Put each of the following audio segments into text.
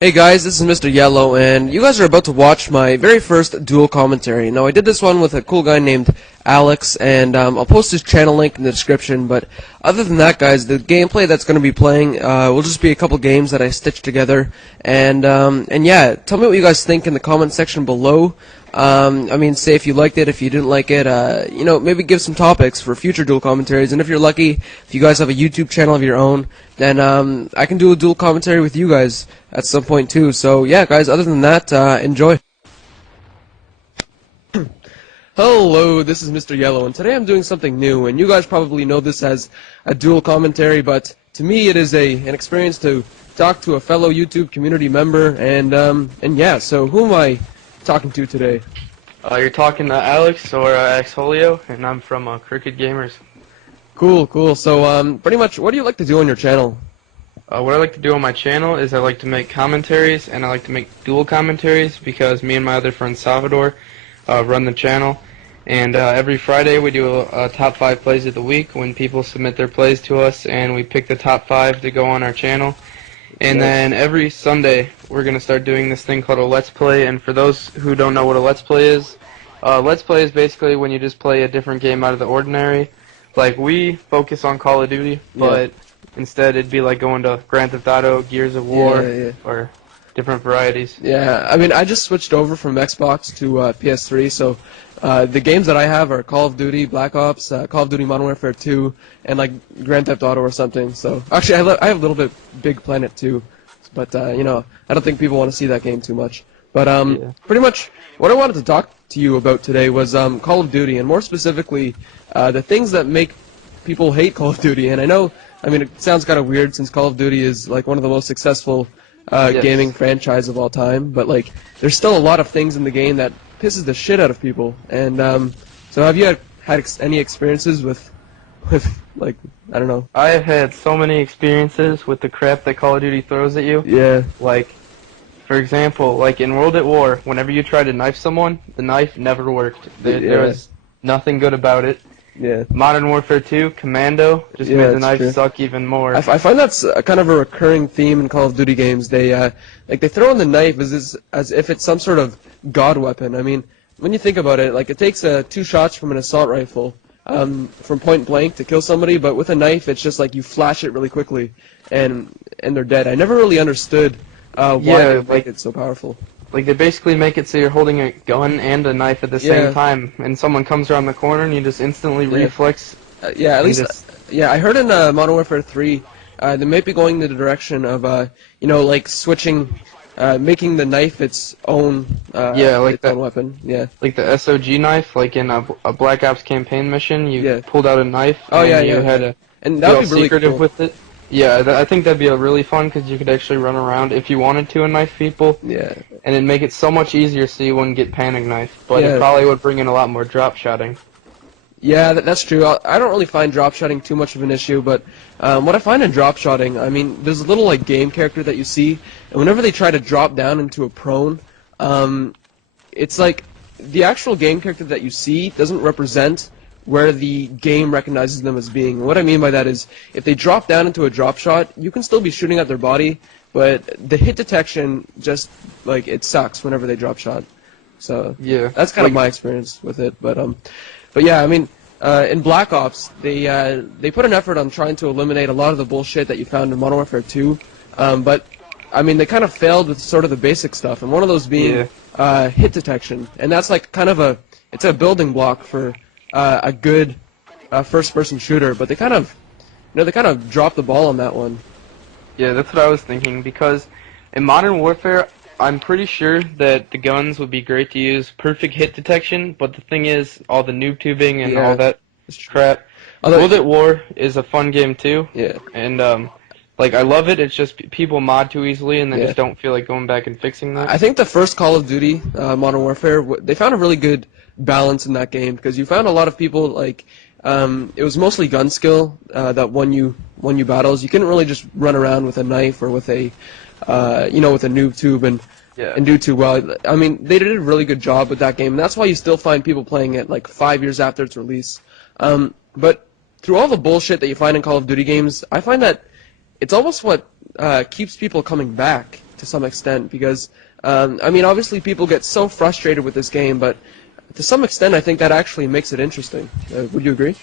Hey guys, this is Mr. Yellow, and you guys are about to watch my very first Duel commentary. Now, I did this one with a cool guy named Alex, and I'll post his channel link in the description, but other than that, guys, the gameplay that's going to be playing will just be a couple games that I stitched together, and yeah, tell me what you guys think in the comment section below. Say if you liked it, if you didn't like it, maybe give some topics for future Duel commentaries, and if you're lucky, if you guys have a YouTube channel of your own, then I can do a Duel commentary with you guys at some point too. So yeah, guys, other than that, enjoy. Hello, this is Mr. Yellow, and today I'm doing something new, and you guys probably know this as a Duel commentary, but to me it is an experience to talk to a fellow YouTube community member, and yeah, so who am I talking to today? You're talking to Alex, or Alex-AXEHolio, and I'm from Crooked Gamers. Cool. So, pretty much, what do you like to do on your channel? What I like to do on my channel is I like to make commentaries, and I like to make Duel commentaries, because me and my other friend Salvador run the channel. And every Friday we do a top 5 plays of the week when people submit their plays to us, and we pick the top 5 to go on our channel. And then every Sunday we're going to start doing this thing called a Let's Play, and for those who don't know what a Let's Play is basically when you just play a different game out of the ordinary. Like, we focus on Call of Duty, but instead it'd be like going to Grand Theft Auto, Gears of War, or different varieties. Yeah, I mean, I just switched over from Xbox to PS3, so the games that I have are Call of Duty, Black Ops, Call of Duty Modern Warfare 2, and like Grand Theft Auto or something. So actually, I have a little bit Big Planet 2, but I don't think people want to see that game too much. But pretty much what I wanted to talk to you about today was Call of Duty, and more specifically the things that make people hate Call of Duty. And I mean, it sounds kind of weird since Call of Duty is like one of the most successful gaming franchise of all time, but like there's still a lot of things in the game that pisses the shit out of people. And so have you had any experiences with like, I don't know? I have had so many experiences with the crap that Call of Duty throws at you. Yeah. Like, for example, like in World at War, whenever you try to knife someone, the knife never worked. There was nothing good about it. Yeah. Modern Warfare 2, Commando, just made the knife suck even more. I find that's kind of a recurring theme in Call of Duty games. They throw in the knife as if it's some sort of god weapon. I mean, when you think about it, like it takes 2 shots from an assault rifle from point blank to kill somebody, but with a knife, it's just like you flash it really quickly and they're dead. I never really understood why they make it so powerful. Like, they basically make it so you're holding a gun and a knife at the same time, and someone comes around the corner and you just instantly reflex. At least, I heard in Modern Warfare 3, they might be going in the direction of, like switching, making the knife its own, its own weapon. Yeah. Like the SOG knife, like in a Black Ops campaign mission, you pulled out a knife. You had to and that would be really secretive cool with it. Yeah, I think that'd be really fun because you could actually run around if you wanted to and knife people. Yeah. And it'd make it so much easier so you wouldn't get panic knifed. But it probably would bring in a lot more drop shotting. Yeah, that's true. I don't really find drop shotting too much of an issue, but what I find in drop shotting, I mean, there's a little like game character that you see, and whenever they try to drop down into a prone, it's like the actual game character that you see doesn't represent where the game recognizes them as being. What I mean by that is, if they drop down into a drop shot, you can still be shooting at their body, but the hit detection just, like, it sucks whenever they drop shot. So, that's kind of my experience with it. But yeah, I mean, in Black Ops, they put an effort on trying to eliminate a lot of the bullshit that you found in Modern Warfare 2, but, I mean, they kind of failed with sort of the basic stuff, and one of those being hit detection. And that's like kind of it's a building block for a good first-person shooter, but they kind of dropped the ball on that one. Yeah, that's what I was thinking, because in Modern Warfare, I'm pretty sure that the guns would be great to use perfect hit detection, but the thing is, all the noob tubing and all that crap. World at War is a fun game too, and like, I love it. It's just people mod too easily, and they just don't feel like going back and fixing that. I think the first Call of Duty, Modern Warfare, they found a really good balance in that game, because you found a lot of people, like, it was mostly gun skill that won you battles. You couldn't really just run around with a knife or with a, with a noob tube and do too well. I mean, they did a really good job with that game, and that's why you still find people playing it, like, 5 years after its release. But through all the bullshit that you find in Call of Duty games, I find that it's almost what keeps people coming back. to some extent because, I mean, obviously people get so frustrated with this game, but to some extent I think that actually makes it interesting. Would you agree?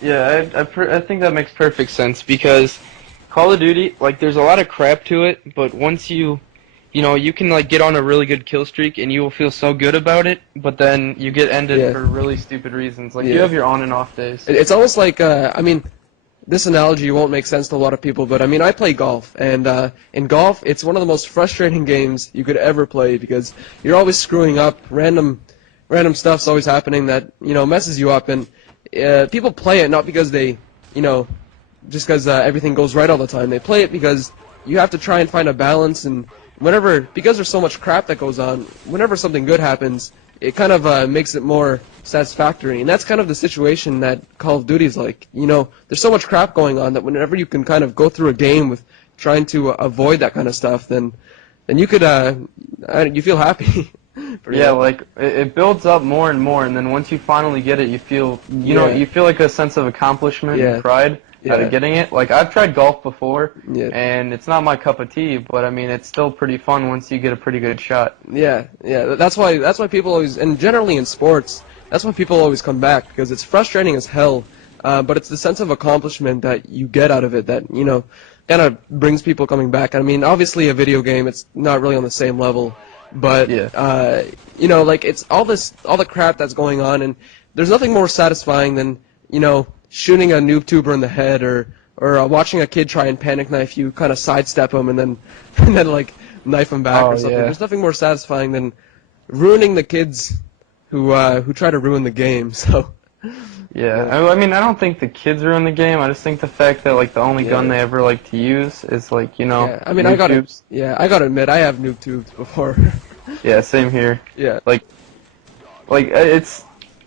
Yeah, I think that makes perfect sense because Call of Duty, like, there's a lot of crap to it, but once you can, like, get on a really good kill streak and you will feel so good about it, but then you get ended for really stupid reasons. Like, you have your on and off days. It's almost like, I mean, this analogy won't make sense to a lot of people, but I mean, I play golf, and in golf, it's one of the most frustrating games you could ever play because you're always screwing up, random stuff's always happening that, messes you up, and people play it not because they, just because everything goes right all the time. They play it because you have to try and find a balance, and because there's so much crap that goes on, whenever something good happens, it kind of makes it more satisfactory, and that's kind of the situation that Call of Duty's like. There's so much crap going on that whenever you can kind of go through a game with trying to avoid that kind of stuff, then you could, you feel happy. Yeah, like it builds up more and more, and then once you finally get it, you feel, you feel like a sense of accomplishment and pride out of getting it. Like, I've tried golf before, and it's not my cup of tea, but I mean, it's still pretty fun once you get a pretty good shot. Yeah, that's why people always, and generally in sports, that's why people always come back, because it's frustrating as hell, but it's the sense of accomplishment that you get out of it that, kind of brings people coming back. I mean, obviously a video game, it's not really on the same level, but, like, it's all the crap that's going on, and there's nothing more satisfying than, shooting a noob tuber in the head, or watching a kid try and panic knife you, kind of sidestep him, and then like knife him back or something. There's nothing more satisfying than ruining the kids who try to ruin the game. So. Yeah, I mean, I don't think the kids ruin the game. I just think the fact that, like, the only gun they ever like to use is, like, Yeah, I mean, I gotta admit, I have noob tubes before. Yeah, same here. Yeah. Like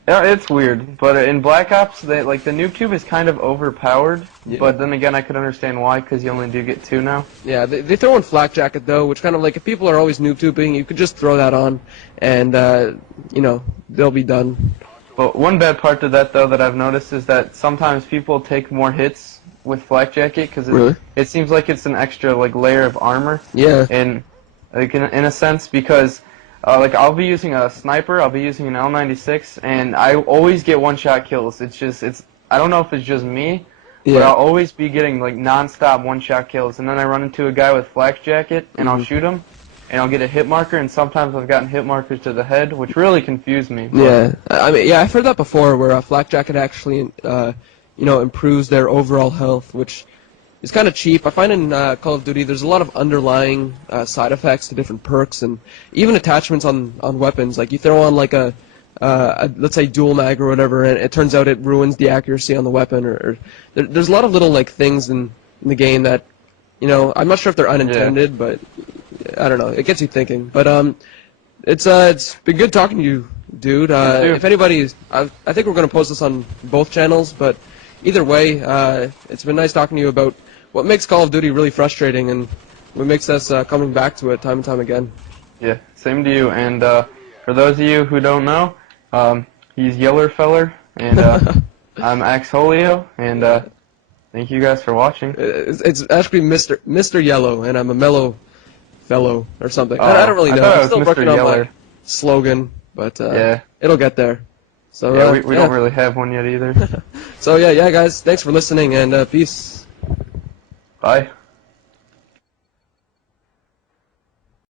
it's weird, but in Black Ops, the noob tube is kind of overpowered. Yeah. But then again, I could understand why, because you only do get 2 now. Yeah, they throw in flak jacket though, which kind of like if people are always noob tubing, you could just throw that on, and they'll be done. But one bad part to that though that I've noticed is that sometimes people take more hits with flak jacket because it seems like it's an extra layer of armor. Yeah. And like in a sense because. I'll be using a sniper, I'll be using an L96, and I always get one-shot kills. I don't know if it's just me, but I'll always be getting, non-stop one-shot kills. And then I run into a guy with flak jacket, and I'll shoot him, and I'll get a hit marker, and sometimes I've gotten hit markers to the head, which really confused me. Yeah, I mean, I've heard that before, where a flak jacket actually, improves their overall health, which is kind of cheap. I find in Call of Duty there's a lot of underlying side effects to different perks and even attachments on weapons. Like you throw on like a let's say dual mag or whatever, and it turns out it ruins the accuracy on the weapon. Or there's a lot of little things in the game that I'm not sure if they're unintended, but I don't know. It gets you thinking. But it's been good talking to you, dude. If anybody's, I think we're gonna post this on both channels, but either way, it's been nice talking to you about what makes Call of Duty really frustrating and what makes us coming back to it time and time again. Yeah, same to you. And for those of you who don't know, he's Yeller Feller, and I'm Alex-AXEHolio, and thank you guys for watching. It's actually Mr. Yellow, and I'm a mellow fellow or something. I don't really know. I'm still working on my slogan, but it'll get there. So we don't really have one yet either. So yeah, guys, thanks for listening, and peace. Bye.